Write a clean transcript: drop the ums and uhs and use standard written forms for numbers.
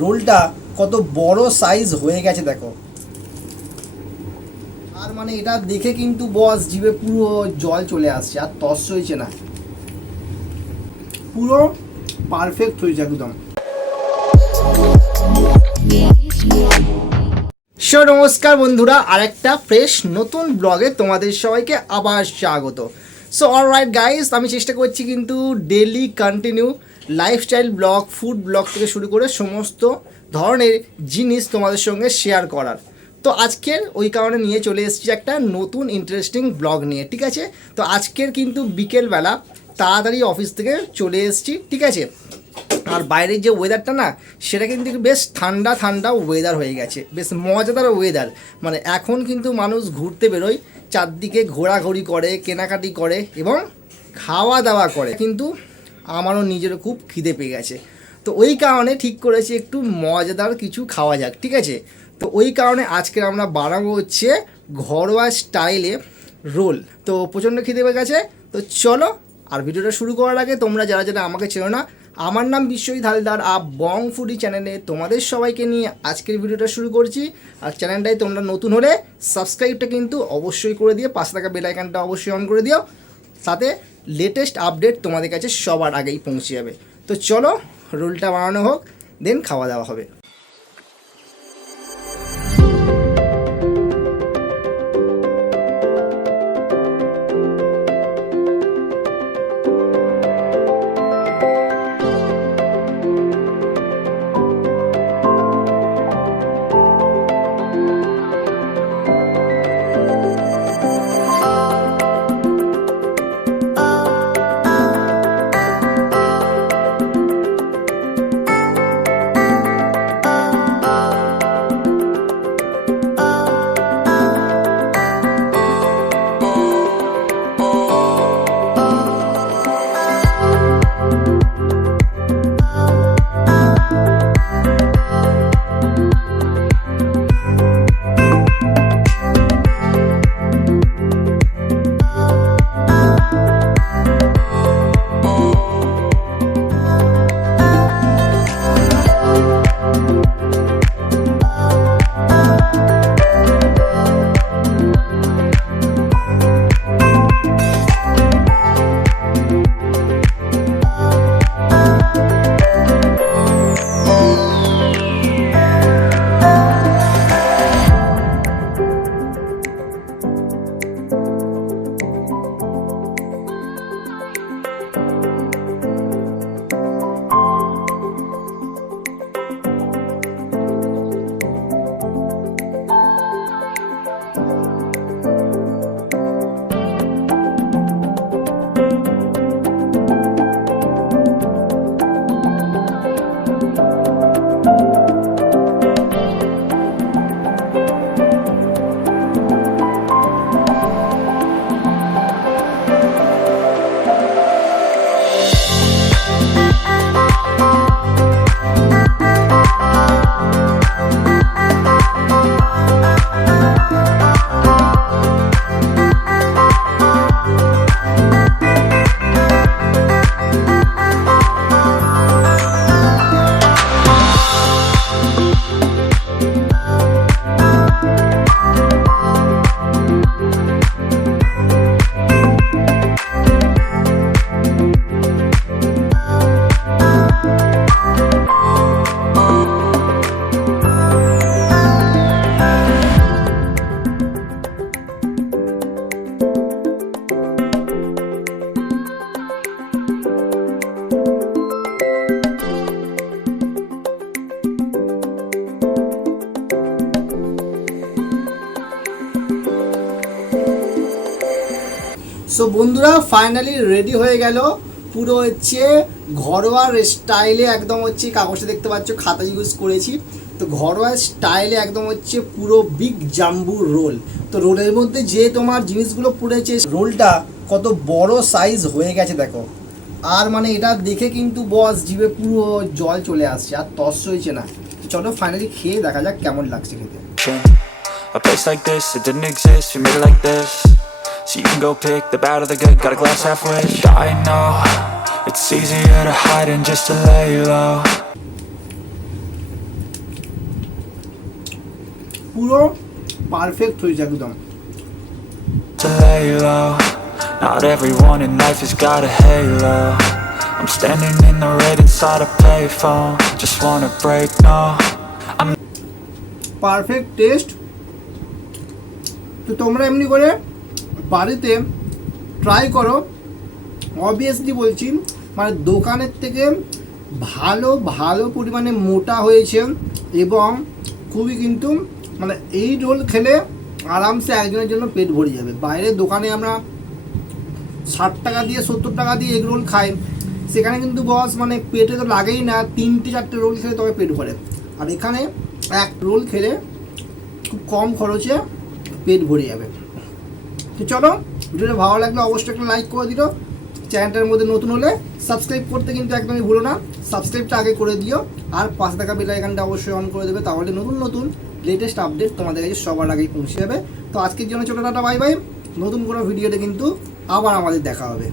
রোলটা কত বড় সাইজ হয়ে গেছে দেখো। আর মানে এটা দেখে কিন্তু বস জিভে পুরো জল চলে আসছে, আর তস হয়েছে না, পুরো পারফেক্ট হয়েছে একদম। সো নমস্কার বন্ধুরা, আরেকটা ফ্রেশ নতুন ব্লগে তোমাদের সবাইকে আবার স্বাগত। সো অলরাইট গাইস, আমি চেষ্টা করছি কিন্তু daily continue lifestyle blog, food blog থেকে শুরু করে সমস্ত ধরনের জিনিস তোমাদের সঙ্গে শেয়ার করার। তো আজকের ওই কারণে নিয়ে চলে এসেছি একটা নতুন ইন্টারেস্টিং ব্লগ নিয়ে, ঠিক আছে। তো আজকের কিন্তু বিকেলবেলা তাড়াতাড়ি অফিস থেকে চলে এসেছি, ঠিক আছে। আর বাইরের যে ওয়েদারটা না, সেটা কিন্তু বেশ ঠান্ডা ঠান্ডা ওয়েদার হয়ে গেছে, বেশ মজাদার ওয়েদার। মানে এখন কিন্তু মানুষ ঘুরতে বেরোয়, চারদিকে ঘোরাঘুরি করে, কেনাকাটি করে এবং খাওয়া দাওয়া করে, কিন্তু আমারও নিজেরও খুব খিদে পেয়ে গেছে। তো ওই কারণে ঠিক করেছি একটু মজাদার কিছু খাওয়া যাক, ঠিক আছে। তো ওই কারণে আজকে আমরা বানাবো হচ্ছে ঘরোয়া স্টাইলে রোল। তো প্রচণ্ড খিদে পেয়ে গেছে, তো চলো। আর ভিডিওটা শুরু করার আগে তোমরা যারা যারা আমাকে চেনো না, আমার নাম বিশ্বজিৎ হালদার, আ বং ফুডি চ্যানেলে তোমাদের সবাইকে নিয়ে আজকের ভিডিওটা শুরু করছি। আর চ্যানেলটাই তোমরা নতুন হলে সাবস্ক্রাইবটা কিন্তু অবশ্যই করে দিও, পাশে থাকা বেল আইকনটা অবশ্যই অন করে দিও, সাথে লেটেস্ট আপডেট তোমাদের কাছে সবার আগেই পৌঁছে যাবে। তো চলো রোলটা বানানো হোক, দেন খাওয়া দাওয়া হবে। সো বন্ধুরা, ফাইনালি রেডি হয়ে গেল পুরো হচ্ছে ঘরোয়া স্টাইলে, একদম হচ্ছে কাগজে দেখতে পাচ্ছ খাতা ইউজ করেছি। তো ঘরোয়া স্টাইলে একদম হচ্ছে পুরো বিগ জাম্বু রোল। তো রোলের মধ্যে যে তোমার জিনিসগুলো পড়েছে, রোলটা কত বড় সাইজ হয়ে গেছে দেখো। আর মানে এটা দেখে কিন্তু বস জিভে পুরো জল চলে আসছে, আর তস হয়েছে না। চলো ফাইনালি খেয়ে দেখা যাক কেমন লাগছে খেতে। A place like this, it didn't exist, we made it like this. So you can go pick the bad or the good, got a glass halfway. I know, it's easier to hide than just to lay low. পুরো perfect হয়েছে একদম। To lay low, not everyone in life has got a halo. I'm standing in the red inside a payphone, just wanna break, no. I'm perfect test. তো তোমরা এমনি করে বাড়িতে try করো। Obviously বলছি, মানে দোকানের থেকে ভালো ভালো পরিমাণে মোটা হয়েছে এবং খুবই কিন্তু মানে এই রোল খেলে আরামসে একজনের জন্য পেট ভরে যাবে। বাইরের দোকানে আমরা 60 টাকা দিয়ে 70 টাকা দিয়ে এগ রোল খাই, সেখানে কিন্তু বস মানে পেটে তো লাগেই না, 3-4টে রোল খেলে তবে পেট ভরে। আর এখানে এক রোল খেলে খুব কম খরচে পেট ভরে যাবে। তো চলো, ভিডিওটা ভালো লাগলে অবশ্যই একটা লাইক করে দিও। চ্যানেলটার মধ্যে নতুন হলে সাবস্ক্রাইব করতে কিন্তু একদমই ভুলো না, সাবস্ক্রাইবটা আগে করে দিও। আর পাশে থাকা বেল আইকনটা অবশ্যই অন করে দেবে, তাহলে নতুন নতুন লেটেস্ট আপডেট তোমাদের কাছে সবার আগেই পৌঁছে যাবে। তো আজকের জন্য ছোটো টাটা, বাই বাই। নতুন কোনো ভিডিওতে কিন্তু আবার আমাদের দেখা হবে।